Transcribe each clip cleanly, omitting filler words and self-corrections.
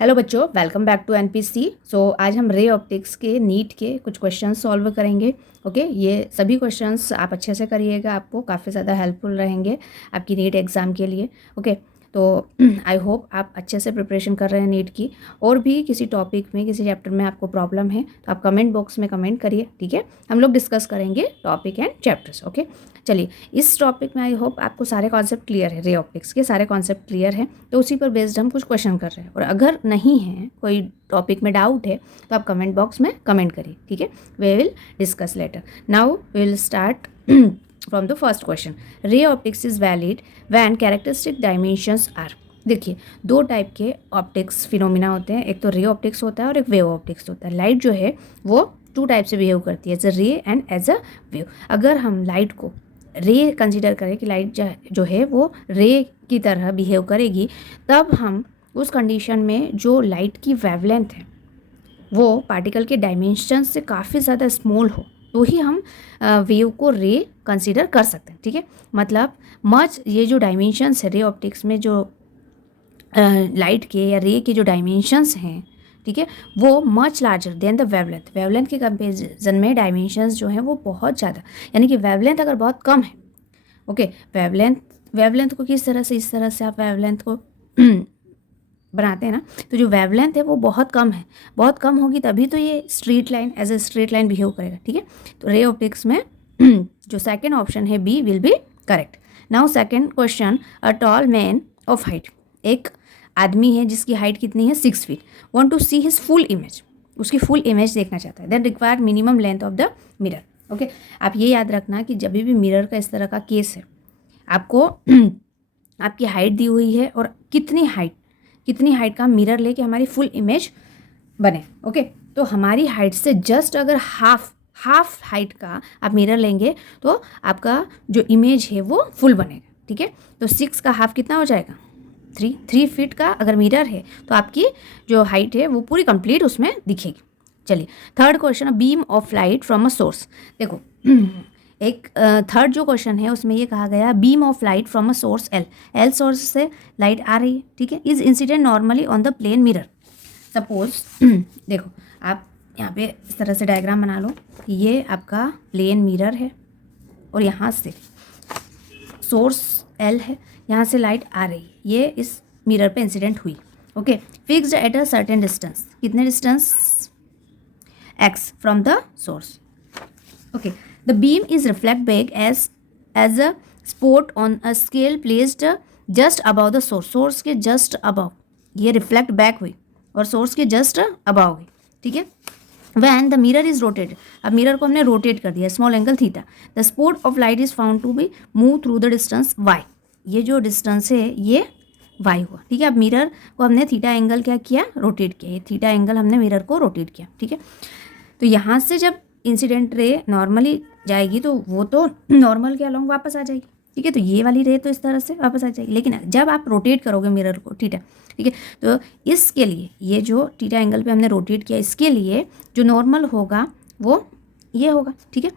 Hello बच्चों, welcome back to NPC. आज हम रे ऑप्टिक्स के नीट के कुछ क्वेश्चंस सॉल्व करेंगे। ओके, ये सभी क्वेश्चंस आप अच्छे से करिएगा, आपको काफ़ी ज़्यादा हेल्पफुल रहेंगे आपकी नीट एग्ज़ाम के लिए। ओके, तो आई होप आप अच्छे से प्रिपरेशन कर रहे हैं नीट की। और भी किसी टॉपिक में, किसी चैप्टर में आपको प्रॉब्लम है तो आप कमेंट बॉक्स में कमेंट करिए, ठीक है। हम लोग डिस्कस करेंगे टॉपिक एंड चैप्टर्स। ओके, चलिए, इस टॉपिक में आई होप आपको सारे कॉन्सेप्ट क्लियर है, रे ऑप्टिक्स के सारे कॉन्सेप्ट क्लियर हैं, तो उसी पर बेस्ड हम कुछ क्वेश्चन कर रहे हैं। और अगर नहीं है, कोई टॉपिक में डाउट है, तो आप कमेंट बॉक्स में कमेंट करिए, ठीक है। We will discuss later. Now we will start from the first question. Ray optics is valid when characteristic dimensions are. देखिए, दो टाइप के ऑप्टिक्स फिनोमिना होते हैं, एक तो रे ऑप्टिक्स होता है और एक वेव ऑप्टिक्स होता है। लाइट जो है वो टू टाइप से बिहेव करती है, एज अ रे एंड एज अ वेव। अगर हम लाइट को रे कंसिडर करें कि लाइट जो है वो रे की तरह बिहेव करेगी, तब हम उस कंडीशन में जो लाइट की वेवलेंथ है वो पार्टिकल के डायमेंशन से काफ़ी ज़्यादा स्मॉल हो, तो ही हम वेव को रे कंसिडर कर सकते हैं, ठीक है। मतलब मच ये जो डायमेंशंस है रे ऑप्टिक्स में, जो लाइट के या रे के जो डायमेंशंस हैं, ठीक है, वो much larger than the wavelength. Wavelength के कंपेरिजन में डायमेंशंस जो हैं वो बहुत ज़्यादा, यानी कि वेवलेंथ अगर बहुत कम है, ओके, वेवलेंथ को किस तरह से, इस तरह से आप वेवलेंथ को बनाते हैं ना, तो जो वेवलेंथ है वो बहुत कम है, बहुत कम होगी तभी तो ये straight line as a straight line behave करेगा, ठीक है। तो रे ऑप्टिक्स में जो सेकेंड ऑप्शन है B will be correct. Now second question, a tall man of height, एक आदमी है जिसकी हाइट कितनी है 6 feet, want to see his full image, उसकी फुल इमेज देखना चाहता है, then require minimum length of the mirror. Okay, आप ये याद रखना कि जब भी मिरर का इस तरह का केस है, आपको आपकी हाइट दी हुई है और कितनी हाइट का मिरर लेके हमारी फुल इमेज बने। ओके, तो हमारी हाइट से जस्ट अगर हाफ हाइट का आप मिरर लेंगे तो आपका जो इमेज है वो फुल बनेगा, ठीक है। तो 6 का हाफ कितना हो जाएगा, 3 फीट का अगर मिरर है तो आपकी जो हाइट है वो पूरी कंप्लीट उसमें दिखेगी। चलिए, third question, beam of light from a source. देखो, एक थर्ड जो क्वेश्चन है उसमें ये कहा गया, beam of light from a source L source से लाइट आ रही है, ठीक है, is incident normally on the plane mirror. Suppose देखो, आप यहाँ पे इस तरह से डायग्राम बना लो कि ये आपका प्लेन मिरर है और यहाँ से सोर्स एल है, यहाँ से लाइट आ रही है, ये इस मिरर पे इंसिडेंट हुई। Okay, fixed at a certain distance, कितने distance, x from the source. Okay, the beam is reflect back as a spot on a scale placed just above the source, source के just above ये reflect back हुई और source के just above हुई, ठीक है। When the mirror is rotated, अब mirror को हमने रोटेट कर दिया, small angle theta, the spot of light is found to be move through the distance y, ये जो डिस्टेंस है ये वाई हुआ, ठीक है। अब मिरर को हमने थीटा एंगल क्या किया, रोटेट किया, ये थीटा एंगल हमने मिरर को रोटेट किया, ठीक है। तो यहाँ से जब इंसिडेंट रे नॉर्मली जाएगी तो वो तो नॉर्मल के अलोंग वापस आ जाएगी, ठीक है। तो ये वाली रे तो इस तरह से वापस आ जाएगी, लेकिन जब आप रोटेट करोगे मिरर को, ठीक है, तो इसके लिए ये जो थीटा एंगल पे हमने रोटेट किया, इसके लिए जो नॉर्मल होगा वो ये होगा, ठीक है।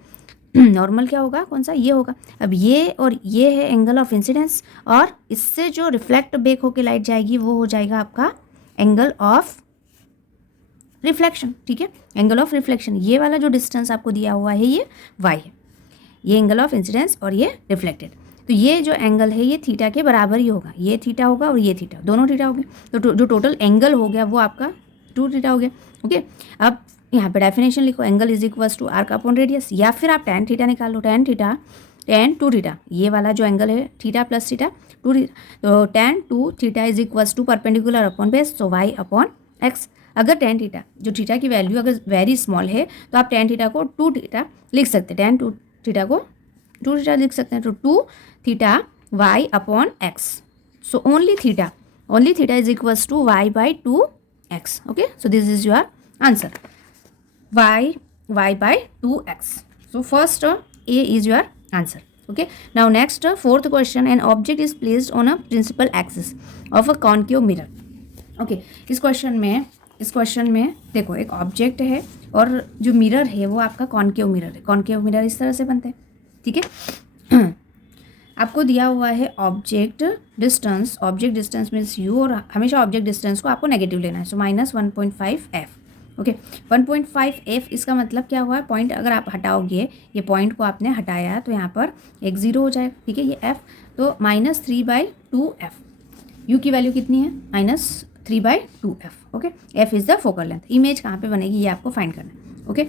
नॉर्मल क्या होगा, कौन सा, ये होगा। अब ये और ये है एंगल ऑफ इंसिडेंस, और इससे जो रिफ्लेक्ट बैक होके लाइट जाएगी वो हो जाएगा आपका एंगल ऑफ रिफ्लेक्शन, ठीक है, एंगल ऑफ रिफ्लेक्शन। ये वाला जो डिस्टेंस आपको दिया हुआ है ये वाई है, ये एंगल ऑफ इंसिडेंस और ये रिफ्लेक्टेड, तो ये जो एंगल है ये थीटा के बराबर ही होगा, ये थीटा होगा और ये थीटा, दोनों थीटा हो गए, तो जो टोटल एंगल हो गया वो आपका 2 थीटा हो गया। ओके, अब यहाँ पे डेफिनेशन लिखो, angle is equals to arc upon radius, या फिर आप tan थीटा निकाल लो, tan 2 थीटा, ये वाला जो एंगल है थीटा प्लस थीटा 2 थीटा, तो tan 2 theta is equals to perpendicular upon base, so y upon x। अगर tan थीटा, जो थीटा की वैल्यू अगर वेरी स्मॉल है तो आप tan थीटा को 2 थीटा लिख सकते हैं, tan 2 थीटा को 2 थीटा लिख सकते हैं, तो 2 theta y upon x, so only theta is equals to y by 2x। Okay, so this is your answer, y by 2x, so first A is your answer. Okay, now next fourth question, an object is placed on a principal axis of a concave mirror. Okay, इस question में देखो, एक object है और जो mirror है वो आपका कॉन्केव मिरर है, कॉन्केव मिरर इस तरह से बनते हैं, ठीक है। आपको दिया हुआ है ऑब्जेक्ट डिस्टेंस मीन्स यू, और हमेशा ऑब्जेक्ट डिस्टेंस को आपको नेगेटिव लेना है। सो -1.5f। ओके, 1.5f इसका मतलब क्या हुआ है, पॉइंट अगर आप हटाओगे, ये पॉइंट को आपने हटाया तो यहाँ पर एक ज़ीरो हो जाएगा, ठीक है, ये f, तो -3/2f। u की वैल्यू कितनी है, -3/2f। Okay, f is the focal length. Image कहाँ पे बनेगी ये आपको फाइंड करना है। ओके,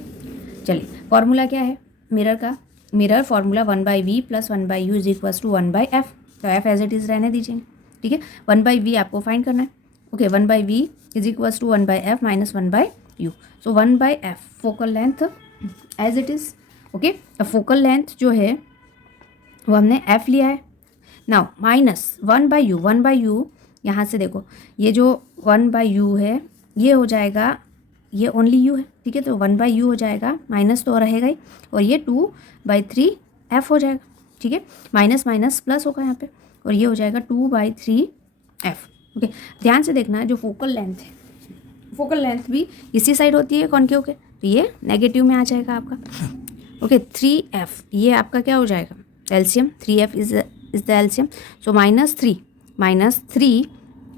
चलिए फॉर्मूला क्या है मिरर का, mirror formula 1/v + 1/u is equals to 1/f। तो f एज इट इज़ रहने दीजिए, ठीक है। 1/v आपको फाइंड करना है। Okay, 1/v is equals to 1/f minus 1/u। So 1/f focal length as it is. Okay, अब फोकल लेंथ जो है वो हमने f लिया है। नाउ माइनस 1/u, 1/u यहाँ से देखो, ये जो 1/u है ये हो जाएगा, ये ओनली u है, ठीक है, तो 1/u हो जाएगा, माइनस तो रहेगा ही, और ये 2/3f हो जाएगा, ठीक है। माइनस माइनस प्लस होगा यहाँ पे, और ये हो जाएगा 2/3f। ओके, ध्यान से देखना है, जो फोकल लेंथ है, फोकल लेंथ भी इसी साइड होती है कॉन्केव के, तो ये नेगेटिव में आ जाएगा आपका। ओके, 3f ये आपका क्या हो जाएगा, LCM, 3f is the LCM. So -3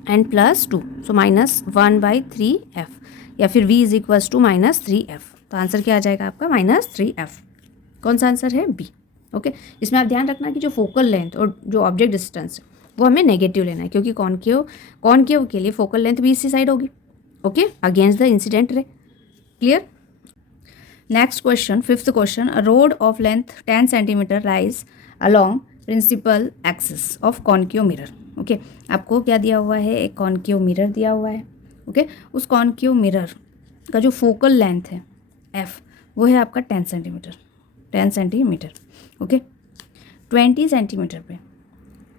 and +2, so -1/3f, या फिर v is equals to -3f। तो आंसर क्या आ जाएगा आपका, -3f। कौन सा आंसर है, बी। ओके, इसमें आप ध्यान रखना कि जो फोकल लेंथ और जो ऑब्जेक्ट डिस्टेंस वो हमें नेगेटिव लेना है, क्योंकि कॉनकेव के लिए फोकल लेंथ भी इसी साइड होगी। Okay, against the incident ray. Clear. Next question, 5th question, a rod of length 10 centimetre lies along principal axis of concave mirror. Okay, आपको क्या दिया हुआ है, एक कॉनकेव मिरर दिया हुआ है। ओके, उस कॉनकेव मिरर का जो फोकल लेंथ है f वो है आपका 10 सेंटीमीटर। ओके, 20 सेंटीमीटर पे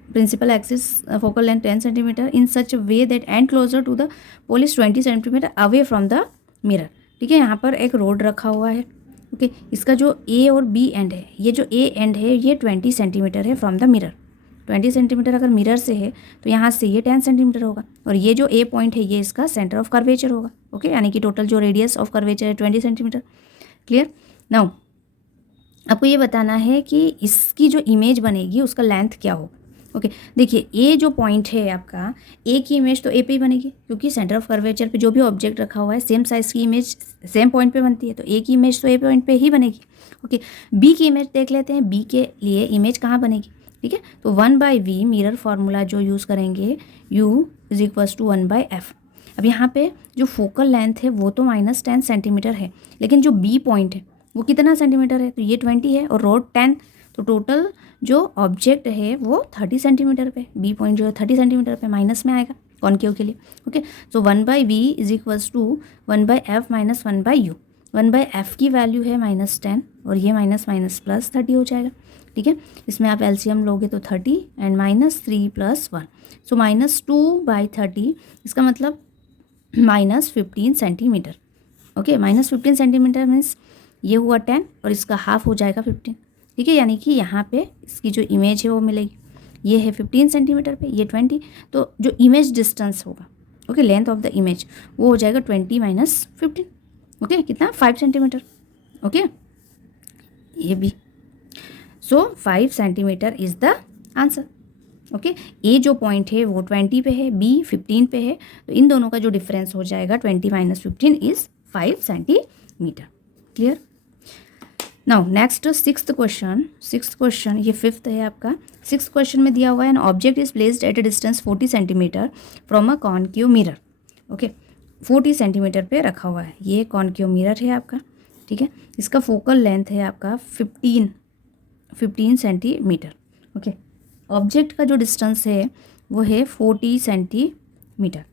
principal axis focal length 10 centimetre in such way that end closer to the pole is 20 centimetre away from the mirror. ठीक है, यहाँ पर एक रोड रखा हुआ है। ओके, इसका जो a और b एंड है, ये जो a एंड है ये 20 सेंटीमीटर है फ्रॉम द मिरर। 20 सेंटीमीटर अगर मिरर से है तो यहाँ से ये 10 सेंटीमीटर होगा, और ये जो a पॉइंट है ये इसका सेंटर ऑफ कर्वेचर होगा। ओके, यानी कि टोटल जो रेडियस ऑफ कर्वेचर है 20 सेंटीमीटर। क्लियर। नाउ आपको ये बताना है कि इसकी जो इमेज बनेगी उसका लेंथ क्या होगा। ओके, देखिए ए जो पॉइंट है आपका, ए की इमेज तो ए पे ही बनेगी, क्योंकि सेंटर ऑफ कर्वेचर पे जो भी ऑब्जेक्ट रखा हुआ है सेम साइज की इमेज सेम पॉइंट पे बनती है, तो ए की इमेज तो ए पॉइंट पे ही बनेगी। ओके, बी की इमेज देख लेते हैं, बी के लिए इमेज कहाँ बनेगी। ठीक है, तो 1/v मिरर फार्मूला जो यूज़ करेंगे, u is equals to 1/f। अब यहाँ पे जो फोकल लेंथ है वो तो -10 सेंटीमीटर है, लेकिन जो बी पॉइंट है वो कितना सेंटीमीटर है, तो ये 20 है और रोड 10, तो टोटल जो ऑब्जेक्ट है वो 30 सेंटीमीटर पे, बी पॉइंट जो है 30 सेंटीमीटर पे माइनस में आएगा कॉनकेव के लिए। Okay, so 1/v is equals to 1/f minus 1/u। 1/f की वैल्यू है -10 और ये माइनस प्लस 30 हो जाएगा। ठीक है, इसमें आप एलसीएम लोगे तो 30 एंड -3 + 1, सो -2/30, इसका मतलब -15 सेंटीमीटर। ओके, -15 सेंटीमीटर मीन्स ये हुआ 10 और इसका हाफ हो जाएगा 15। ठीक है, यानी कि यहाँ पे इसकी जो इमेज है वो मिलेगी, ये है 15 सेंटीमीटर पे, ये 20, तो जो इमेज डिस्टेंस होगा, okay, length of the image वो हो जाएगा 20 - 15। ओके, कितना, 5 सेंटीमीटर। ओके, ये भी, so 5 centimetre is the answer. Okay, A जो पॉइंट है वो 20 पे है, बी 15 पे है, तो इन दोनों का जो डिफरेंस हो जाएगा 20 - 15 is 5 centimetre. Clear. Now next 6th question, ये 5th है आपका। 6th क्वेश्चन में दिया हुआ है, an object is placed at a distance 40 centimetre from a concave mirror. Okay, 40 centimetre पे रखा हुआ है, ये कॉनकेव मिरर है आपका। ठीक है, इसका फोकल लेंथ है आपका 15 सेंटीमीटर। ओके, ऑब्जेक्ट का जो डिस्टेंस है वो है 40 सेंटीमीटर।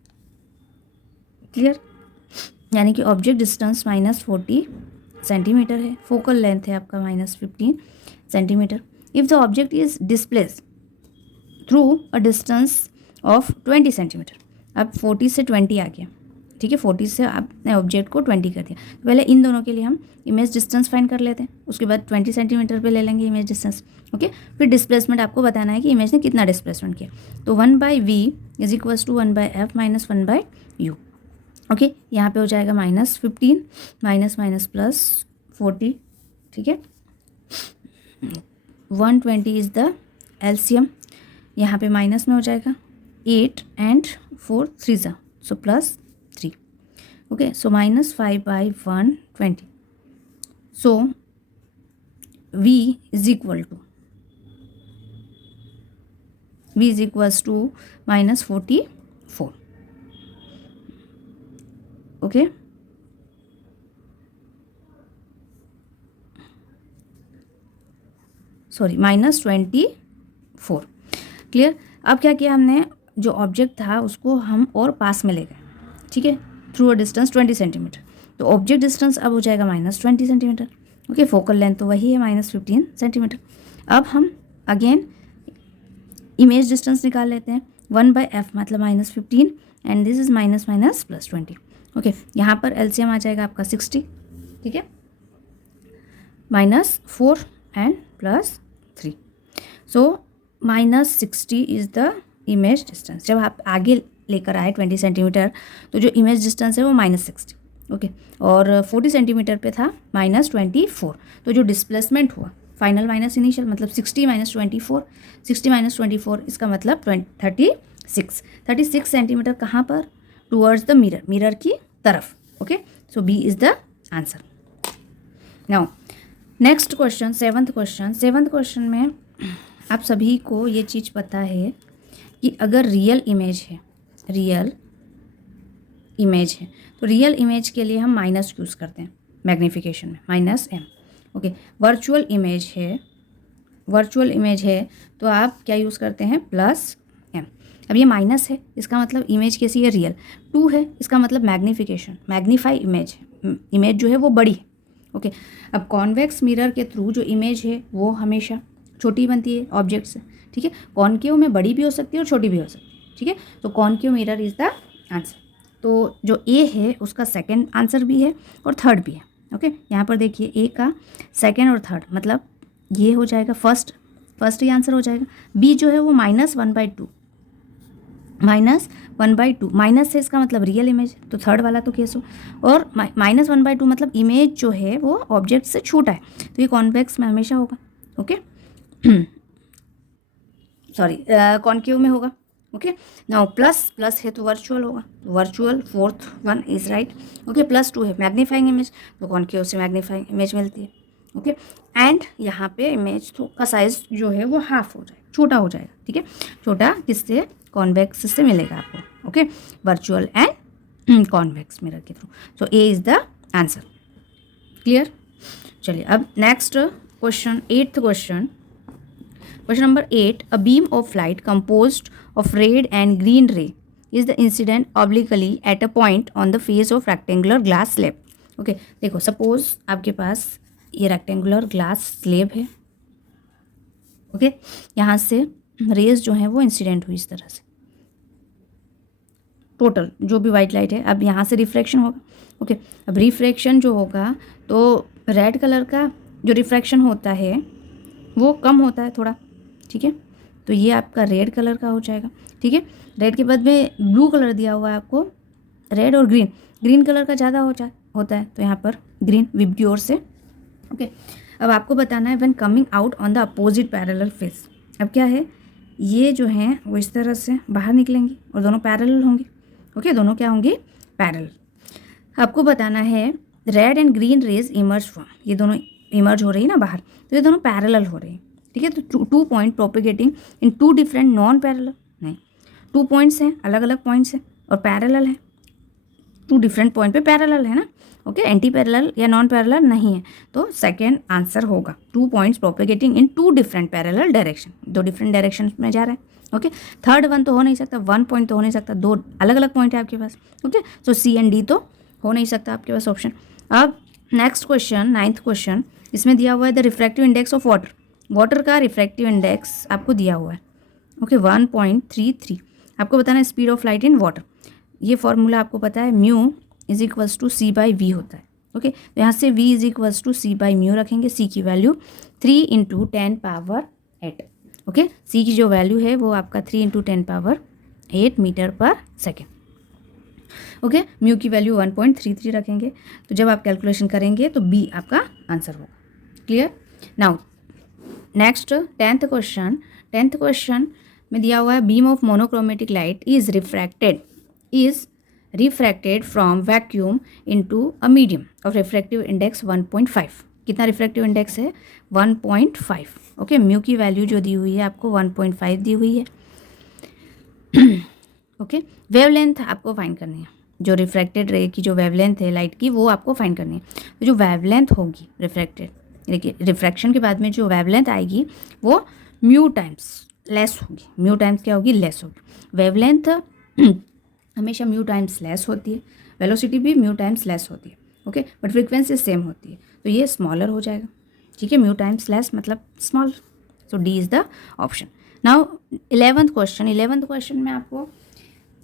क्लियर, यानी कि ऑब्जेक्ट डिस्टेंस -40 सेंटीमीटर है, फोकल लेंथ है आपका -15 centimetre. If the object is displace through a distance of 20 centimetre, अब 40 से 20 आ गया। ठीक है, 40 से आपने ऑब्जेक्ट को 20 कर दिया, तो पहले इन दोनों के लिए हम इमेज डिस्टेंस फाइंड कर लेते हैं, उसके बाद 20 सेंटीमीटर पे ले लेंगे इमेज डिस्टेंस। ओके, फिर डिस्प्लेसमेंट आपको बताना है कि इमेज ने कितना डिस्प्लेसमेंट किया, तो 1/v is equals to 1/f minus 1/u। Okay, यहाँ पे हो जाएगा -15 माइनस प्लस 40। ठीक है, 120 इज़ द एलसीएम यहाँ पे माइनस में हो जाएगा, 8 and 4 3 ज़ा, सो +3. Okay, so -5/120. So V is equal to -44. Okay, sorry -24. Clear. अब क्या किया हमने, जो ऑब्जेक्ट था उसको हम और पास में ले गए, ठीक है, थ्रू अ डिस्टेंस 20 सेंटीमीटर. तो ऑब्जेक्ट डिस्टेंस अब हो जाएगा -20 सेंटीमीटर. ओके, फोकल लेंथ तो वही है -15 सेंटीमीटर. अब हम अगेन इमेज डिस्टेंस निकाल लेते हैं. 1/f मतलब -15 एंड दिस इज -+20. ओके, यहाँ पर एलसीएम आ जाएगा आपका 60. ठीक है, -4 and +3. So -60 is the image distance. जब आप आगे लेकर आए 20 सेंटीमीटर तो जो इमेज डिस्टेंस है वो -60. ओके, और 40 सेंटीमीटर पे था -24. तो जो डिस्प्लेसमेंट हुआ फाइनल माइनस इनिशियल मतलब 60 - 24. 60 - 24 इसका मतलब 36 सेंटीमीटर. कहाँ पर? टूवर्ड्स द मिरर, मिरर की तरफ. Okay, so B is the answer. Now next question, seventh question में आप सभी को ये चीज़ पता है कि अगर रियल इमेज है तो रियल इमेज के लिए हम माइनस यूज़ करते हैं मैग्नीफिकेशन में, -m. ओके, वर्चुअल इमेज है तो आप क्या यूज़ करते हैं? +m. अब ये माइनस है, इसका मतलब इमेज कैसी है? रियल. 2 है, इसका मतलब मैग्नीफिकेशन, मैग्नीफाई इमेज है, इमेज जो है वो बड़ी है. ओके, अब कॉन्वेक्स मिरर के थ्रू जो इमेज है वो हमेशा छोटी बनती है ऑब्जेक्ट से. ठीक है, कॉनकेव में बड़ी भी हो सकती है और छोटी भी हो सकती है. ठीक है, तो concave mirror is the answer. तो जो ए है उसका सेकंड आंसर भी है और थर्ड भी है. ओके, यहाँ पर देखिए ए का सेकंड और थर्ड मतलब ये हो जाएगा फर्स्ट ही आंसर हो जाएगा. बी जो है वो -1/2 माइनस है, इसका मतलब रियल इमेज, तो थर्ड वाला तो केस हो. और -1/2 मतलब इमेज जो है वो ऑब्जेक्ट से छोटा है, तो ये कॉन्वेक्स में हमेशा होगा. ओके, सॉरी कॉनकेव में होगा. ओके, नाउ प्लस है तो वर्चुअल होगा, virtual fourth one is right. Okay, +2 है मैग्नीफाइंग इमेज, तो कॉनकेव से मैग्नीफाइंग इमेज मिलती है. ओके, एंड यहाँ पे इमेज का साइज जो है वो हाफ हो जाएगा, छोटा हो जाएगा. ठीक है, छोटा किससे? कॉन्वेक्स से मिलेगा आपको. Okay, virtual and convex mirror के through. So A is the answer. Clear. चलिए अब next question, 8th question. Question number 8. A beam of light composed of red and green ray is the incident obliquely at a point on the face of rectangular glass slab. Okay, देखो suppose आपके पास ये rectangular glass slab है. Okay, यहाँ से raise जो है वो incident हुई इस तरह से. टोटल जो भी वाइट लाइट है, अब यहाँ से रिफ्रैक्शन होगा. ओके, अब रिफ्रैक्शन जो होगा तो रेड कलर का जो रिफ्रैक्शन होता है वो कम होता है थोड़ा. ठीक है, तो ये आपका रेड कलर का हो जाएगा. ठीक है, रेड के बाद में ब्लू कलर दिया हुआ है आपको, रेड और ग्रीन कलर का ज़्यादा होता है, तो यहाँ पर ग्रीन विप की ओर से. ओके, अब आपको बताना है when coming out on the opposite parallel face. अब क्या है, ये जो हैं वो इस तरह से बाहर निकलेंगी और दोनों पैरेलल होंगे. ओके, दोनों क्या होंगे? पैरेलल. आपको बताना है red and green rays emerge from, ये दोनों इमर्ज हो रही है ना बाहर, तो ये दोनों पैरेलल हो रही है. ठीक है, तो 2 पॉइंट प्रोपिगेटिंग इन 2 डिफरेंट नॉन पैरेलल, नहीं 2 पॉइंट्स हैं, अलग अलग पॉइंट्स हैं और पैरेलल है. 2 डिफरेंट पॉइंट पे पैरेलल है ना. ओके, एंटी पैरेलल या नॉन पैरेलल नहीं है, तो सेकेंड आंसर होगा 2 पॉइंट्स प्रोपिगेटिंग इन 2 different parallel direction, 2 different direction में जा रहे हैं. ओके, थर्ड वन तो हो नहीं सकता, 1 पॉइंट तो हो नहीं सकता, 2 अलग अलग पॉइंट है आपके पास. Okay, so C and D तो हो नहीं सकता आपके पास ऑप्शन. अब नेक्स्ट क्वेश्चन, 9th क्वेश्चन. इसमें दिया हुआ है the refractive index of water का रिफ्रैक्टिव इंडेक्स आपको दिया हुआ है. ओके, 1.33. आपको बताना है speed of light in water. ये फॉर्मूला आपको पता है, mu is equals to c/v होता है. ओके, तो यहाँ से v is equals to c/μ रखेंगे. c की वैल्यू 3 × 10⁸. ओके, c की जो वैल्यू है वो आपका 3 × 10⁸ मीटर/सेकेंड. ओके, म्यू की वैल्यू 1.33 रखेंगे. तो जब आप कैलकुलेशन करेंगे तो बी आपका आंसर होगा. Clear. Now next 10th 10th question में दिया हुआ है beam of monochromatic light is refracted from vacuum into a medium of refractive index 1.5। कितना रिफ्रैक्टिव इंडेक्स है? 1.5। ओके, म्यू की वैल्यू जो दी हुई है आपको 1.5 दी हुई है। ओके, वेवलेंथ आपको फाइंड करनी है, जो रिफ्रैक्टेड रे की जो वेवलेंथ है लाइट की वो आपको फाइंड करनी है। तो जो वेवलेंथ होगी रिफ्रैक्टेड, देखिए रिफ्रैक्शन के बाद में जो वेवलेंथ आएगी वो म्यू टाइम्स लेस होगी। म्यू टाइम्स क्या होगी? लेस होगी। वेवलेंथ हमेशा म्यू टाइम्स लेस होती है, वेलोसिटी भी म्यू टाइम्स लेस होती है। ओके, बट फ्रीक्वेंसी सेम होती है, तो ये स्मॉलर हो जाएगा। ठीक है, म्यू टाइम्स लेस मतलब small, so D is the option. Now 11th question में आपको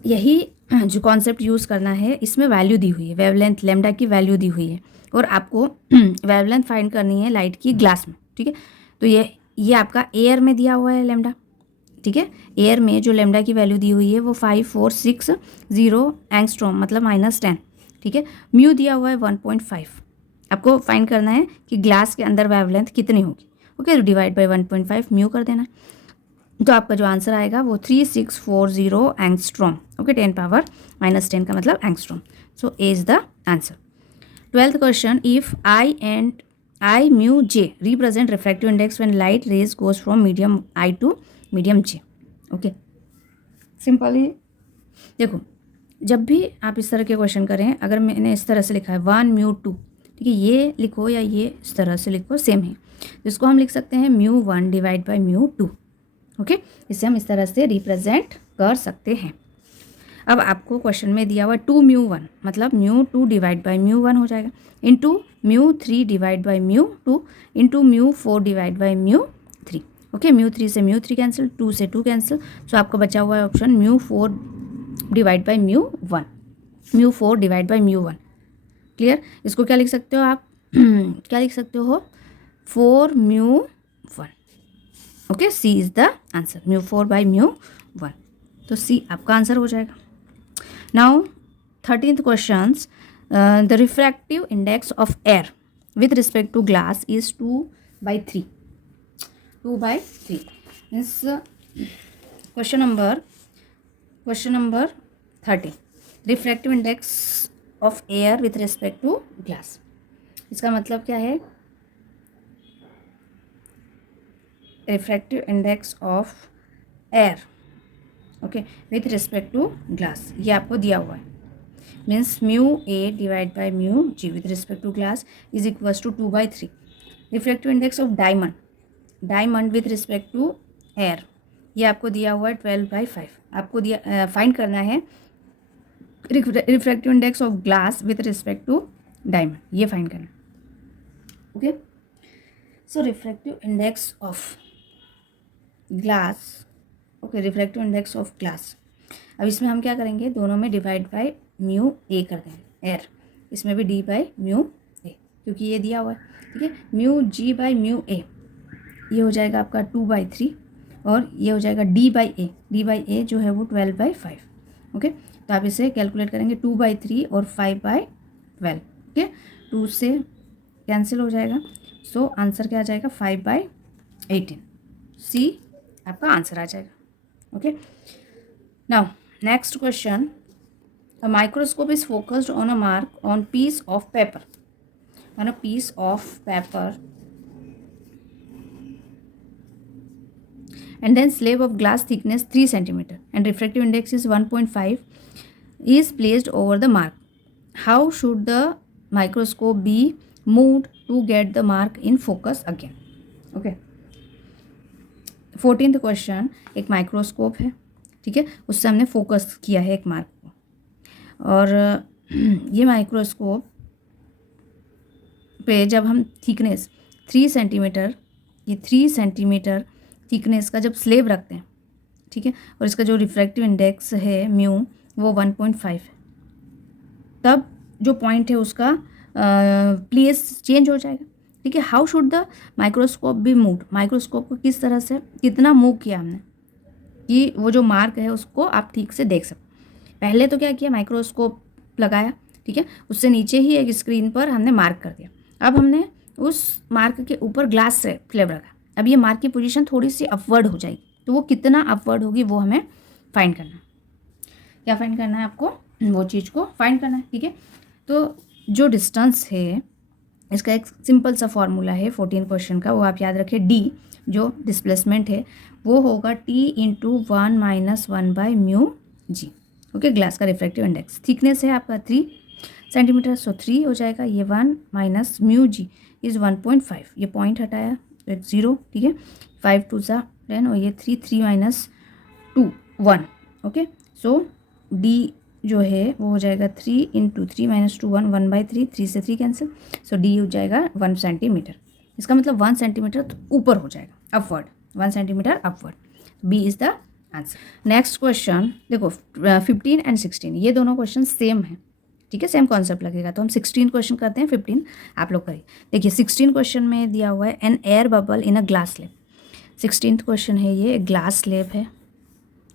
यही जो कॉन्सेप्ट यूज़ करना है, इसमें वैल्यू दी हुई है, वेवलेंथ लैम्डा की वैल्यू दी हुई है और आपको वेवलेंथ फाइंड करनी है लाइट की ग्लास में। ठीक है, तो ये आपका एयर में दिया हुआ है लैम्डा। ठीक है, एयर में जो लैम्डा की वैल्यू दी हुई है वो 5460 एंगस्ट्रॉम मतलब -10। ठीक है, म्यू दिया हुआ है 1.5। आपको फाइंड करना है कि ग्लास के अंदर वेवलेंथ कितनी होगी। ओके, तो डिवाइड बाय 1.5 म्यू कर देना, तो आपका जो आंसर आएगा वो 3640 एंगस्ट्रॉम। ओके, 10 पावर -10 का मतलब angstrom, so A is the answer. 12th question, if I mu j represent refractive index when light rays goes from medium I to medium j। Okay, simply देखो, जब भी आप इस तरह के क्वेश्चन करें, अगर मैंने इस तरह से लिखा है 1 म्यू 2, ठीक है, ये लिखो या ये इस तरह से लिखो सेम है, जिसको हम लिख सकते हैं mu 1 divide by mu 2। Okay, इसे हम इस तरह से रिप्रेजेंट कर सकते हैं। अब आपको क्वेश्चन में दिया हुआ 2 म्यू 1 मतलब म्यू 2 डिवाइड बाई म्यू 1 हो जाएगा, into mu 3 divide by mu 2 into mu 4 divide by mu 3। Okay, mu 3 से म्यू 3 कैंसिल, 2 से 2 कैंसिल, सो आपको बचा हुआ है option mu 4 divide by mu 1, mu 4 divide by mu 1। Clear? इसको क्या लिख सकते हो आप? क्या लिख सकते हो? 4 mu 1। Okay, C is the answer, mu 4 by mu 1, तो सी आपका आंसर हो जाएगा। Now 13th questions, the refractive index of air with respect to glass is 2/3. 2/3 means question number 13, refractive index of air with respect to glass। इसका मतलब क्या है? refractive index of air okay with respect to glass, ये आपको दिया हुआ है, means mu A divide by mu G with respect to glass is equals to 2/3। Refractive index of diamond with respect to air, ये आपको दिया हुआ है 12/5। आपको दिया फाइंड करना है refractive index of glass with respect to diamond, ये फाइंड करना। Okay, so refractive index of glass, okay, refractive index of glass. अब इसमें हम क्या करेंगे, दोनों में डिवाइड बाय म्यू ए कर देंगे, एयर, इसमें भी डी बाय म्यू ए, क्योंकि ये दिया हुआ है। ठीक है, mu G by mu A, ये हो जाएगा आपका 2/3 और ये हो जाएगा डी बाई ए जो है वो 12/5। ओके, तो आप इसे कैलकुलेट करेंगे 2/3 और 5/12। ओके, 2 से कैंसिल हो जाएगा, सो आंसर क्या आ जाएगा 5/18। सी आपका आंसर आ जाएगा। Okay, now next question, a microscope is focused on a mark on piece of paper, and then slab of glass thickness 3 centimeter and refractive index is 1.5 is placed over the mark. How should the microscope be moved to get the mark in focus again? Okay, 14th question, एक microscope है, ठीक है, उससे हमने focus किया है एक mark को, और ये माइक्रोस्कोप पे जब हम थिकनेस 3 सेंटीमीटर, ये 3 सेंटीमीटर थिकनेस का जब स्लेब रखते हैं, ठीक है, और इसका जो रिफ्रैक्टिव इंडेक्स है म्यू वो 1.5 है, तब जो पॉइंट है उसका प्लेस चेंज हो जाएगा। ठीक है, how should the microscope be moved, microscope को किस तरह से कितना मूव किया हमने कि वो जो मार्क है उसको आप ठीक से देख सको। पहले तो क्या किया, माइक्रोस्कोप लगाया, ठीक है, उससे नीचे ही एक स्क्रीन पर हमने मार्क कर दिया, अब हमने उस मार्क के ऊपर ग्लास से स्लेब रखा, अब ये मार्क की पोजीशन थोड़ी सी अपवर्ड हो जाएगी, तो वो कितना अपवर्ड होगी वो हमें फाइंड करना है। क्या फाइंड करना है आपको? वो चीज़ को फाइंड करना है, ठीक है। तो जो डिस्टेंस है इसका एक सिंपल सा फॉर्मूला है 14 क्वेश्चन का, वो आप याद रखें। डी जो डिस्प्लेसमेंट है वो होगा T into 1 minus 1 by mu G. Okay, glass का रिफ्रैक्टिव इंडेक्स थिकनेस है आपका 3 सेंटीमीटर, सो 3 हो जाएगा। ये 1 माइनस म्यू जी इज़ 1.5, ये पॉइंट हटाया तो एक 0, ठीक है। 5 2 सा 10 और ये 3 माइनस 2 1। ओके, सो डी जो है वो हो जाएगा 3 इंटू 3 माइनस 2 1, 1/3, 3 से 3 कैंसिल, सो डी हो जाएगा 1 सेंटीमीटर। इसका मतलब 1 सेंटीमीटर तो ऊपर हो जाएगा, upward, 1 centimetre upward. B is the answer. Next question देखो, 15 एंड 16 ये दोनों क्वेश्चन सेम है, ठीक है, सेम कॉन्सेप्ट लगेगा। तो हम 16 क्वेश्चन करते हैं, 15 आप लोग करिए। देखिए 16 क्वेश्चन में दिया हुआ है an air bubble in a glass slab. 16th question है, ये ग्लास स्लेब है,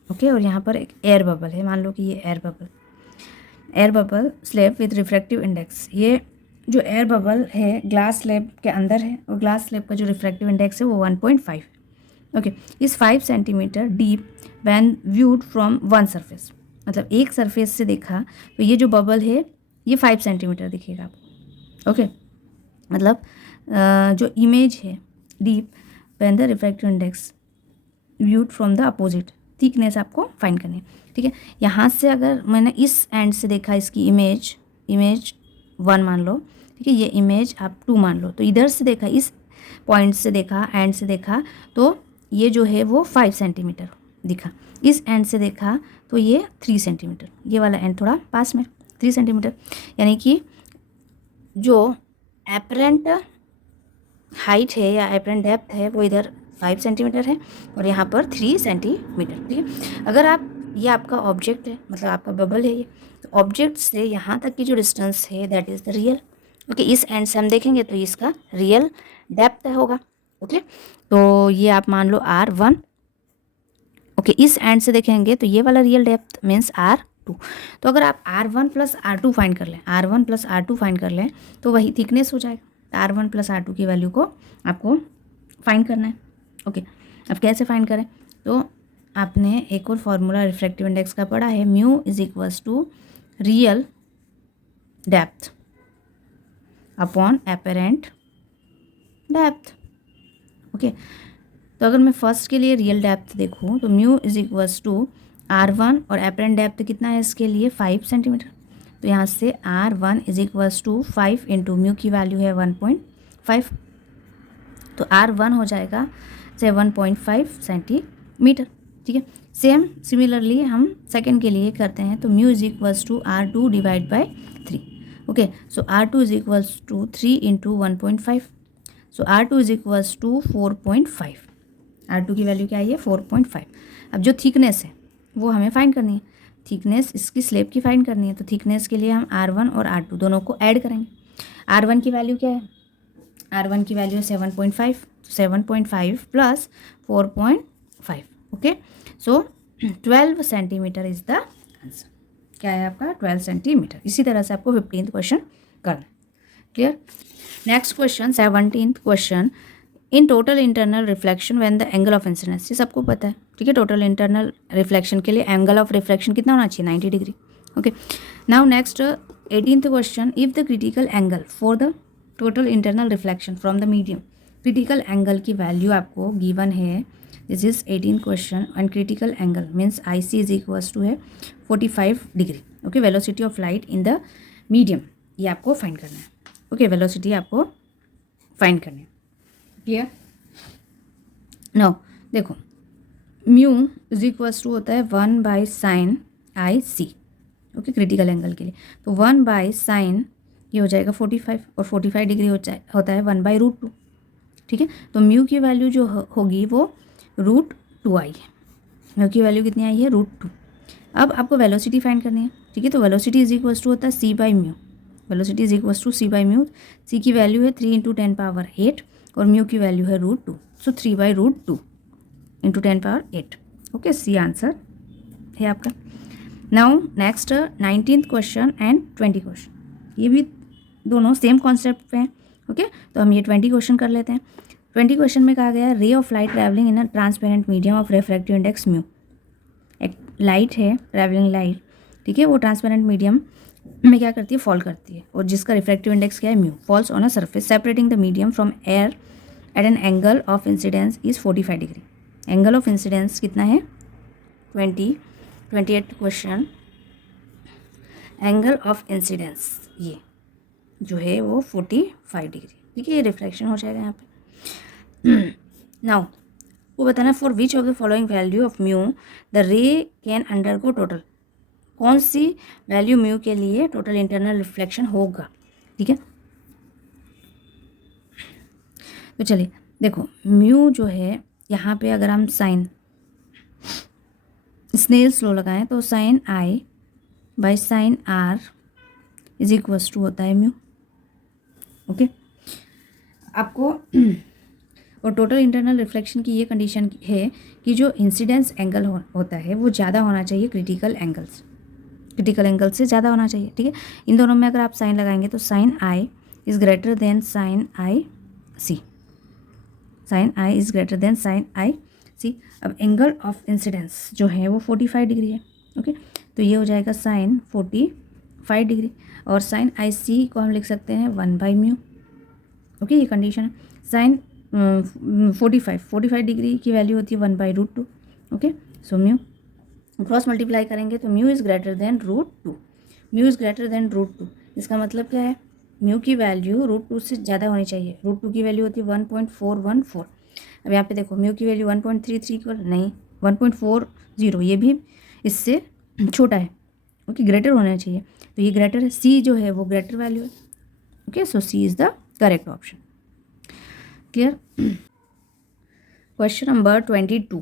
ओके, और यहाँ पर एक एयर बबल है। मान लो कि ये air bubble slab with refractive index. ये जो एयर बबल है ग्लास स्लेब के अंदर है और ग्लास स्लेब का जो रिफ्रैक्टिव इंडेक्स है वो 1.5, ओके, इस 5 centimetre deep when viewed from one surface. मतलब एक सरफेस से देखा तो ये जो बबल है ये 5 सेंटीमीटर दिखेगा आपको, ओके। मतलब जो इमेज है deep when the refractive index viewed from the opposite, thickness आपको फाइंड करनी है, ठीक है। यहाँ से अगर मैंने इस एंड से देखा इसकी इमेज 1 मान लो, ठीक है, ये इमेज आप 2 मान लो, तो इधर से देखा, इस पॉइंट से देखा, एंड से देखा तो ये जो है वो 5 सेंटीमीटर दिखा। इस एंड से देखा तो ये 3 सेंटीमीटर, ये वाला एंड थोड़ा पास में 3 सेंटीमीटर, यानी कि जो एपरेंट हाइट है या एपरेंट डेप्थ है वो इधर 5 सेंटीमीटर है और यहाँ पर 3 सेंटीमीटर, ठीक है। अगर आप, ये आपका ऑब्जेक्ट है, मतलब आपका बबल है ये, तो ऑब्जेक्ट से यहाँ तक की जो डिस्टेंस है that is the real, okay. इस एंड से हम देखेंगे तो इसका रियल डेप्थ होगा, ओके। तो ये आप मान लो R1, ओके। इस एंड से देखेंगे तो ये वाला रियल डेप्थ मीन्स R2। तो अगर आप R1 प्लस R2 फाइंड कर लें, R1 प्लस R2 फाइंड कर लें तो वही थिकनेस हो जाएगा। R1 प्लस R2 की वैल्यू को आपको फाइंड करना है, ओके। अब कैसे फाइंड करें? तो आपने एक और फॉर्मूला रिफ्रैक्टिव इंडेक्स का पढ़ा है, mu is equals to real depth upon apparent depth, okay. तो अगर मैं फर्स्ट के लिए रियल डेप्थ देखूँ तो mu is equals to R1 और एपरेंट डेप्थ कितना है इसके लिए 5 सेंटीमीटर। तो यहाँ से R1 is equals to 5 into mu की वैल्यू है 1.5, तो R1 हो जाएगा 7.5 सेंटीमीटर, ठीक है। सेम सिमिलरली हम सेकंड के लिए करते हैं, तो mu is equals to R2 divide by 3, okay. So R2 is equals to 3 into 1.5, so R2 is equals to 4.5। R2 की वैल्यू क्या है? ये 4.5। अब जो थिकनेस है वो हमें फाइंड करनी है, थिकनेस इसकी स्लेब की फाइंड करनी है। तो थिकनेस के लिए हम R1 और R2 दोनों को ऐड करेंगे। R1 की वैल्यू क्या है? R1 की वैल्यू है 7.5, 7.5 plus 4.5, okay. So 12 centimetre is the answer. क्या है आपका? 12 सेंटीमीटर। इसी तरह से आपको 15th क्वेश्चन करना है, clear. Next question 17th question, in total internal reflection when the angle of incidence, ये सबको पता है, ठीक है। टोटल इंटरनल रिफ्लेक्शन के लिए एंगल ऑफ रिफ्लेक्शन कितना होना चाहिए? 90 degree, okay. Now next 18th question, if the critical angle for the total internal reflection from the medium, critical angle की वैल्यू आपको गिवन है, this is 18th question, and critical angle means IC is equals to है 45 degree, okay. Velocity of light in the medium, ये आपको find करना है, okay. Velocity आपको find करनी है, क्लियर। नो देखो, म्यू इज इक्वल्स टू होता है 1/sin IC, okay, critical angle के लिए। तो 1/sin ये हो जाएगा 45 और 45 डिग्री होता है 1/√2, ठीक है। तो म्यू की वैल्यू जो होगी वो √2 आई है। म्यू की वैल्यू कितनी आई है? √2। अब आपको वेलोसिटी फाइंड करनी है, ठीक है। तो वेलोसिटी इज इक्वल्स टू होता है C/म्यू, वेलोसिटी इज इक्वल्स टू C/म्यू। C की वैल्यू है 3 × 10⁸ और म्यू की वैल्यू है √2, सो 3/√2 × 10⁸, ओके। C आंसर है आपका। Now next 19th question and 20 question, ये भी दोनों सेम कॉन्सेप्ट पे हैं, ओके। तो हम ये 20 क्वेश्चन कर लेते हैं। 20 क्वेश्चन में कहा गया है ray of light travelling in a transparent medium of refractive index mu. एक लाइट है, ट्रैवलिंग लाइट, ठीक है, वो ट्रांसपेरेंट मीडियम में क्या करती है, फॉल करती है, और जिसका रिफ्रैक्टिव इंडेक्स क्या है, mu, falls on a surface separating the medium from air at an angle of incidence is 45 degree. Angle of incidence कितना है, 28 क्वेश्चन, एंगल ऑफ इंसिडेंस ये जो है वो 45 डिग्री, ठीक है, ये रिफ्लेक्शन हो जाएगा यहाँ पे। नाउ वो बताना for which of the following value of mu the रे कैन अंडरगो टोटल, कौन सी वैल्यू म्यू के लिए टोटल इंटरनल रिफ्लेक्शन होगा, ठीक है। तो चलिए देखो, म्यू जो है यहाँ पे अगर हम साइन स्नेल्स लॉ लगाएं तो sine I by sine R is equals to होता है म्यू, ओके। आपको और टोटल इंटरनल रिफ्लेक्शन की ये कंडीशन है कि जो इंसिडेंस एंगल होता है वो ज़्यादा होना चाहिए क्रिटिकल एंगल से ज़्यादा होना चाहिए, ठीक है। इन दोनों में अगर आप साइन लगाएंगे तो sine i is greater than sine I c, sine i is greater than sine I c. अब एंगल ऑफ इंसिडेंस जो है वो 45 डिग्री है, ओके, तो ये हो जाएगा साइन 45 डिग्री, और साइन आई सी को हम लिख सकते हैं 1/μ, ओके, ये कंडीशन है। साइन 45 डिग्री की वैल्यू होती है 1/√2, okay. So mu cross multiply करेंगे तो mu is greater then √2, mu is greater then √2, इसका मतलब क्या है, म्यू की वैल्यू √2 से ज़्यादा होनी चाहिए। √2 की वैल्यू होती है 1.414। अब यहाँ पे देखो म्यू की वैल्यू 1.33 नहीं 1.40, ये भी इससे छोटा है, ओके, ग्रेटर होना चाहिए, तो ये ग्रेटर है, सी जो है वो ग्रेटर वैल्यू है, okay. So C is the correct option, clear. Question number 22,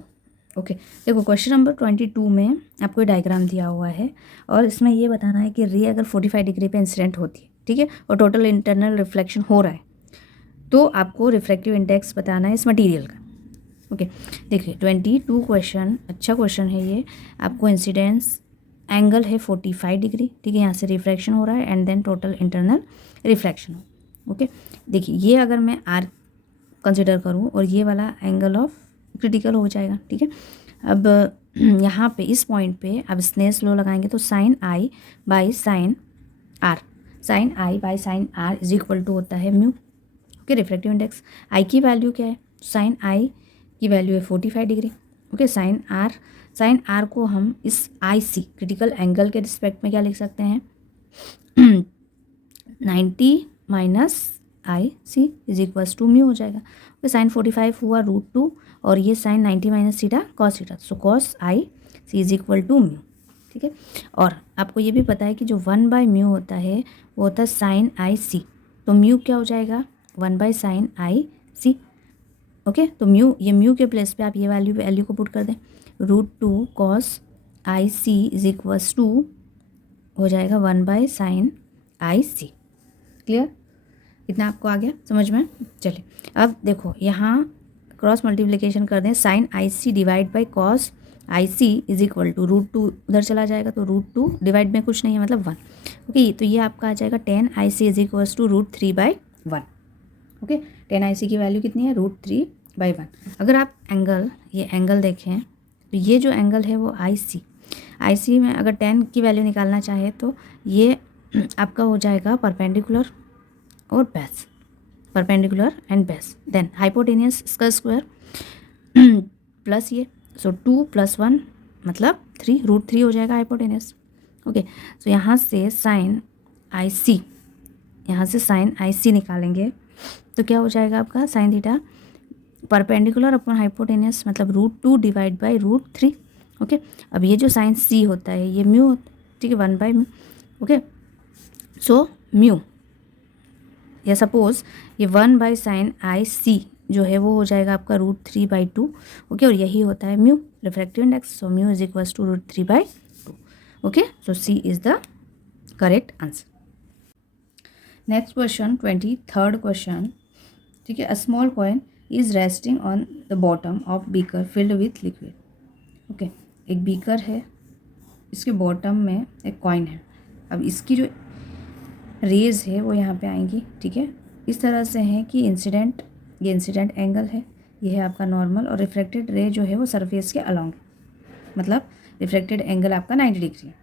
okay. देखो क्वेश्चन नंबर 22 में आपको ये डायग्राम दिया हुआ है और इसमें ये बताना है कि रे अगर 45 डिग्री पे इंसिडेंट होती है, ठीक है, और टोटल इंटरनल रिफ्लेक्शन हो रहा है, तो आपको रिफ्रैक्टिव इंडेक्स बताना है इस मटेरियल का, ओके। देखिए 22 क्वेश्चन, अच्छा क्वेश्चन है ये। आपको इंसिडेंस एंगल है 45 डिग्री, ठीक है, यहाँ से रिफ्रैक्शन हो रहा है and then total internal reflection हो, ओके। देखिए ये अगर मैं आर कंसिडर करूँ और ये वाला एंगल ऑफ क्रिटिकल हो जाएगा, ठीक है। अब यहाँ पे इस पॉइंट पे अब स्नेल्स लॉ लगाएंगे तो sine I by sine R, sine I by sine R is equal to होता है mu, okay. Refractive index I की वैल्यू क्या है, साइन आई की वैल्यू है 45 डिग्री, ओके। साइन आर को हम इस आई सी क्रिटिकल एंगल के रिस्पेक्ट में क्या लिख सकते हैं 90 minus I C is equals to mu हो जाएगा, तो साइन 45 हुआ √2 और ये sine 90 minus theta cos theta, so cos I C is equal to mu, ठीक है। और आपको ये भी पता है कि जो 1/μ होता है वो होता है साइन आई सी, तो म्यू क्या हो जाएगा 1/sin आई सी, ओके। तो म्यू, ये म्यू के प्लेस पे आप ये वैल्यू को पुट कर दें, √2 cos I C is equals to हो जाएगा 1/sin आई सी, क्लियर, इतना आपको आ गया समझ में। चलिए अब देखो यहाँ क्रॉस मल्टीप्लिकेशन कर दें, sine I C divide by cos I C is equal to √2 उधर चला जाएगा तो √2 डिवाइड में कुछ नहीं है मतलब 1, ओके। तो ये आपका आ जाएगा 10 आई C is equals to √3/1, okay. 10 आई सी की वैल्यू कितनी है √3/1। अगर आप ये एंगल देखें तो ये जो एंगल है वो आई सी में अगर 10 की वैल्यू निकालना चाहे तो ये आपका हो जाएगा परपेंडिकुलर और base, perpendicular and base, then hypotenuse इसका स्क्वायर प्लस ये, सो 2 + 1 मतलब 3, √3 हो जाएगा हाइपोटेनियस, ओके। सो यहाँ से साइन आई सी निकालेंगे तो क्या हो जाएगा आपका sine theta perpendicular upon hypotenuse मतलब √2 डिवाइड बाई √3, ओके। अब ये जो साइन सी होता है ये म्यू होता है, ठीक है, 1/μ, ओके। सो म्यू या सपोज ये 1/sin आई सी जो है वो हो जाएगा आपका √3/2, ओके। और यही होता है mu refractive index, so mu is equals to √3/2, okay. So C is the correct answer. Next question 23rd question, ठीक है। A small coin is resting on the bottom of beaker filled with liquid, okay. एक beaker है, इसके bottom में एक coin है, अब इसकी जो रेज है वो यहाँ पे आएंगी, ठीक है, इस तरह से है कि इंसिडेंट ये इंसिडेंट एंगल है, ये है आपका नॉर्मल, और रिफ्लेक्टेड रे जो है वो सरफेस के अलॉन्ग, मतलब रिफ्लेक्टेड एंगल आपका 90 डिग्री है।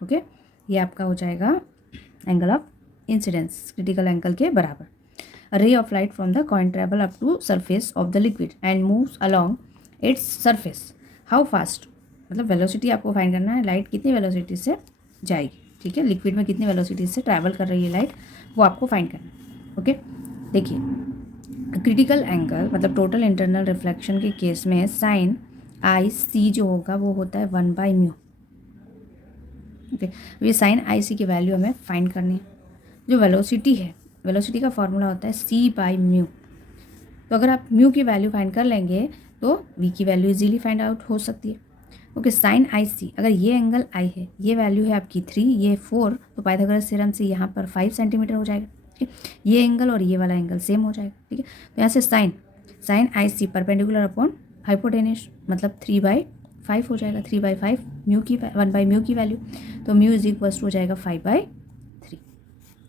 ओके, ये आपका हो जाएगा angle of incidence critical angle के बराबर। A ray of light from the coin travel up to surface of the liquid and moves along its surface. How fast? मतलब वेलोसिटी आपको फाइंड करना है, लाइट कितनी वेलोसिटी से जाएगी, ठीक है, लिक्विड में कितनी वेलोसिटी से ट्रैवल कर रही है लाइट, वो आपको फाइंड करना है। ओके, देखिए क्रिटिकल एंगल मतलब टोटल इंटरनल रिफ्लेक्शन के केस में साइन आई सी जो होगा वो होता है 1/μ। ओके, ये साइन आई सी की वैल्यू हमें फाइंड करनी है। जो वेलोसिटी है, वेलोसिटी का फॉर्मूला होता है c/μ। तो अगर आप म्यू की वैल्यू फाइंड कर लेंगे तो v की वैल्यू इजीली फाइंड आउट हो सकती है। ओके, साइन आई सी, अगर ये एंगल आई है, ये वैल्यू है आपकी 3, ये 4, तो पाइथागोरस थ्योरम से यहाँ पर 5 सेंटीमीटर हो जाएगा। ठीक है, ये एंगल और ये वाला एंगल सेम हो जाएगा। ठीक है, तो यहाँ से साइन आई सी परपेंडिकुलर अपॉन हाइपोटेन्यूज मतलब 3/5 हो जाएगा। 3/5 म्यू की 1/μ की वैल्यू, तो म्यू इज इक्वल्स हो जाएगा 5/3।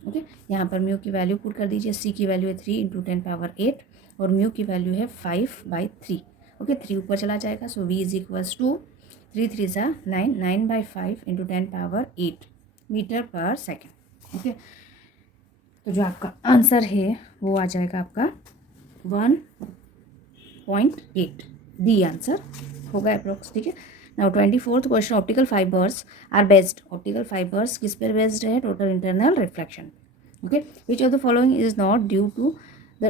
ओके, यहाँ पर म्यू की वैल्यू पुट कर दीजिए, सी की वैल्यू है 3 × 10⁸ और म्यू की वैल्यू है 5/3। ओके, 3 ऊपर चला जाएगा, सो v इज इक्वल्स टू 3 3 ज़ा 9, 9/5 × 10⁸ मीटर पर सेकेंड। ओके, तो जो आपका आंसर है वो आ जाएगा आपका 1.8, डी आंसर होगा अप्रोक्स। ठीक है, now 24th question, optical fibres are based. Optical fibres किस पर बेस्ड है? Total internal reflection. Okay, which of the following is not due to the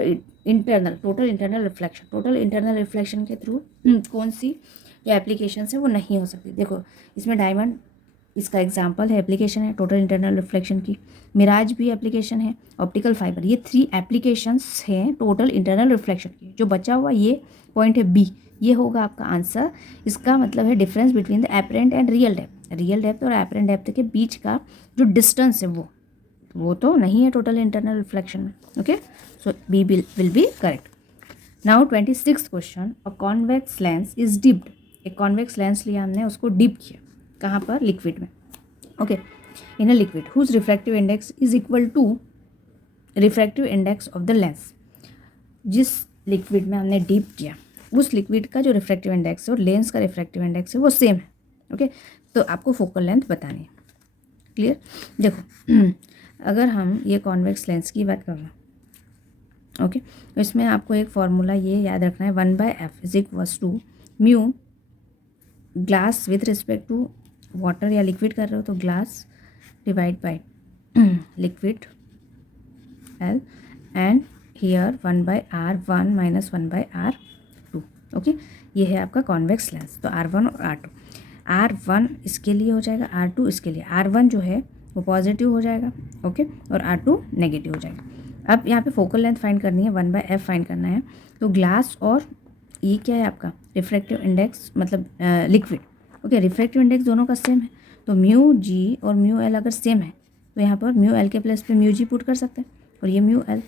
internal total internal reflection. Total internal reflection के through कौन सी जो application है वो नहीं हो सकती? देखो, इसमें डायमंड इसका एग्जाम्पल है, एप्लीकेशन है टोटल इंटरनल रिफ्लेक्शन की। मिराज भी एप्लीकेशन है, ऑप्टिकल फाइबर, ये 3 एप्लीकेशंस हैं टोटल इंटरनल रिफ्लेक्शन की। जो बचा हुआ ये पॉइंट है बी, ये होगा आपका आंसर। इसका मतलब है difference between the apparent and real depth. Real depth और एपरेंट डेप्थ के बीच का जो डिस्टेंस है वो तो नहीं है टोटल इंटरनल रिफ्लेक्शन में। Okay, so B will be correct. Now 26th question, a convex lens is dipped. एक कॉन्वेक्स लेंस लिया हमने, उसको डिप किया कहाँ पर? लिक्विड में। Okay, in a liquid whose refractive index is equal to refractive index of the lens. जिस liquid में हमने डीप किया उस लिक्विड का जो रिफ्रैक्टिव इंडेक्स है और लेंस का रिफ्रैक्टिव इंडेक्स है वो सेम है। ओके, तो आपको फोकल लेंथ बतानी है। क्लियर? देखो अगर हम ये कॉन्वेक्स लेंस की बात कर रहे हैं, ओके, तो इसमें आपको एक फॉर्मूला ये याद रखना है, 1/f is equals to mu glass with respect to water या लिक्विड कर रहे हो तो glass divide by liquid L and here 1/r1 - 1/r2। Okay, ये है आपका कॉन्वेक्स लेंस। तो R1 और R2, R1 इसके लिए हो जाएगा, R2 इसके लिए। R1 जो है वो पॉजिटिव हो जाएगा, ओके, और R2 नेगेटिव हो जाएगा। अब यहाँ पे फोकल लेंथ फाइंड करनी है, 1/f फाइंड करना है। तो ग्लास और ये क्या है आपका रिफ्रैक्टिव इंडेक्स मतलब लिक्विड। ओके, रिफ्रैक्टिव इंडेक्स दोनों का सेम है, तो म्यू जी और म्यू एल अगर सेम है तो यहाँ पर म्यू एल के प्लेस पे म्यू जी पुट कर सकते हैं, और ये म्यू एल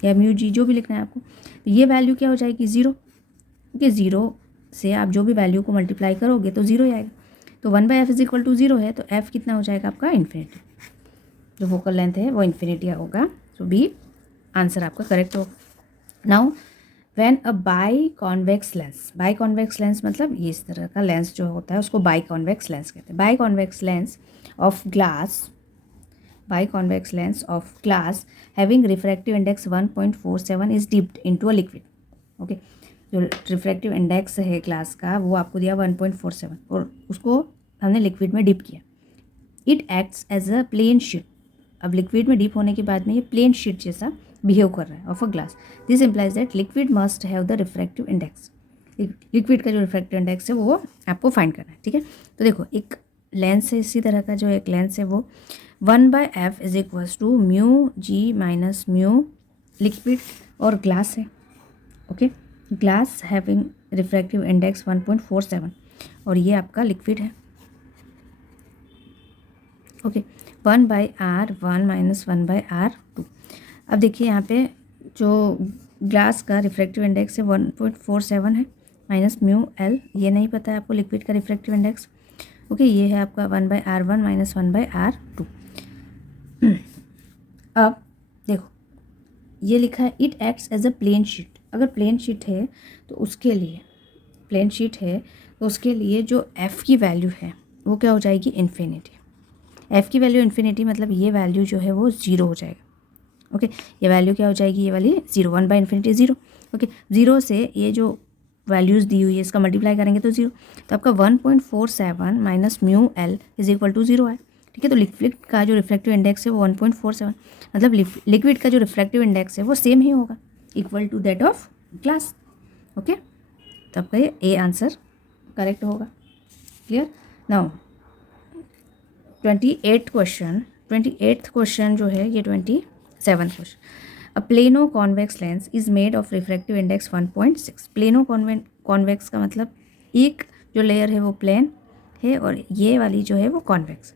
या म्यू जी जो भी लिखना है आपको। तो ये वैल्यू क्या हो जाएगी? 0। ओके, 0 से आप जो भी वैल्यू को मल्टीप्लाई करोगे तो 0 ही आएगा। तो 1/f इज इक्वल टू 0 है, तो f कितना हो जाएगा आपका? इन्फिनिटी। जो फोकल लेंथ है वो इन्फिनिटी होगा, तो बी आंसर आपका करेक्ट होगा। Now when a by convex lens, by convex lens मतलब ये इस तरह का लेंस जो होता है उसको बाई कॉन्वेक्स लेंस कहते हैं। By convex lens of glass, biconvex lens of glass having refractive index 1.47 is dipped into a liquid. Okay, जो रिफ्रैक्टिव इंडेक्स है ग्लास का वो आपको दिया 1.47 और उसको हमने लिक्विड में डिप किया। It acts as a plane sheet. अब लिक्विड में डिप होने के बाद में ये प्लेन शीट जैसा बिहेव कर रहा है of a glass. This implies that liquid must have the refractive index. Liquid का जो रिफ्रैक्टिव इंडेक्स है वो आपको फाइंड करना है। ठीक है, तो देखो एक लेंस है, इसी तरह का जो एक लेंस है वो 1/f is equals to mu G minus mu liquid और ग्लास है। Okay, glass having refractive index 1.47 और ये आपका लिक्विड है। Okay, 1/r1 - 1/r2। अब देखिए यहाँ पे जो ग्लास का रिफ्रैक्टिव इंडेक्स है 1.47 है, माइनस म्यू एल, ये नहीं पता है आपको लिक्विड का रिफ्रैक्टिव इंडेक्स। ओके, ये है आपका 1/r1 - 1/r2। अब देखो ये लिखा है it acts as a plane sheet. अगर प्लेन शीट है तो उसके लिए जो एफ़ की वैल्यू है वो क्या हो जाएगी, इन्फिनिटी। एफ़ की वैल्यू इन्फिनिटी मतलब ये वैल्यू जो है वो ज़ीरो हो जाएगा। ओके, ये वैल्यू क्या हो जाएगी, ये वाली ज़ीरो, 1/∞ ज़ीरो। ओके, ज़ीरो से ये जो वैल्यूज़ दी हुई है इसका मल्टीप्लाई करेंगे तो ज़ीरो, तो आपका 1.47 minus mu L is equal to zero है। ठीक है, तो लिक्विड का जो रिफ्लेक्टिव इंडेक्स है वो 1.47, मतलब लिक्विड का जो रिफ्लेक्टिव इंडेक्स है वो सेम ही होगा, equal to that of glass. Okay, तो आपका ये ए आंसर करेक्ट होगा। क्लियर। नाउ 28th क्वेश्चन जो है ये 27th question. A plano convex lens is made of refractive index 1.6। Plano convex का मतलब एक जो लेयर है वो प्लेन है और ये वाली जो है वो कॉन्वेक्स।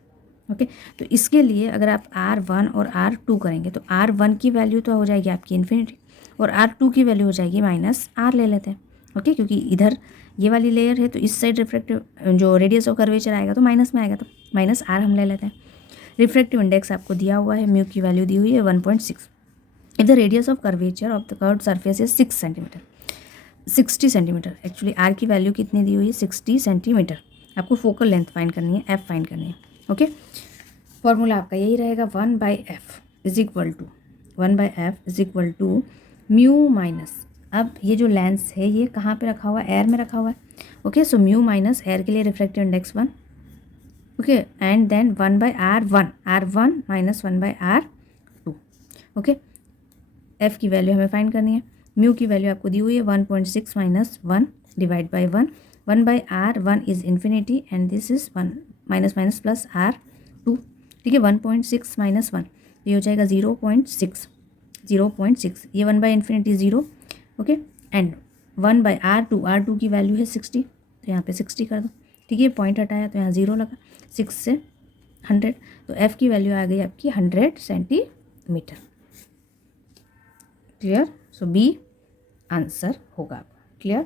ओके, तो इसके लिए अगर आप R1 और R2 करेंगे तो R1 की वैल्यू तो हो जाएगी आपकी इन्फिनिटी और R2 की वैल्यू हो जाएगी माइनस R ले लेते हैं। ओके, क्योंकि इधर ये वाली लेयर है तो इस साइड रिफ्रैक्टिव जो रेडियस ऑफ कर्वेचर आएगा तो माइनस में आएगा, तो माइनस R हम ले लेते हैं। रिफ्रैक्टिव इंडेक्स आपको दिया हुआ है, म्यू की वैल्यू दी हुई है 1.6। If the radius of curvature of the curved surface is 60 centimetre. Actually R की वैल्यू कितनी दी हुई है, 60 सेंटीमीटर। आपको फोकल लेंथ फाइंड करनी है, F फाइंड करनी है। ओके, फॉर्मूला आपका यही रहेगा 1/f is equal to mu minus, अब ये जो लेंस है ये कहाँ पे रखा हुआ है, एयर में रखा हुआ है। Okay, so mu minus air के लिए refractive index 1। Okay, and then 1/r1 minus 1/r2। Okay, F की वैल्यू हमें फाइंड करनी है। म्यू की वैल्यू आपको दी हुई है 1.6 minus 1 divide by 1। 1/r1 is infinity and this is 1 minus minus plus r2। ठीक है, 1.6 माइनस 1 ये हो जाएगा 0.6। ये 1/∞ 0। ओके, एंड 1/r2 की वैल्यू है 60, तो यहाँ पे 60 कर दो। ठीक है, पॉइंट हटाया तो यहाँ 0 लगा, 6 से 100, तो एफ़ की वैल्यू आ गई आपकी 100 सेंटीमीटर। क्लियर, सो बी आंसर होगा। क्लियर।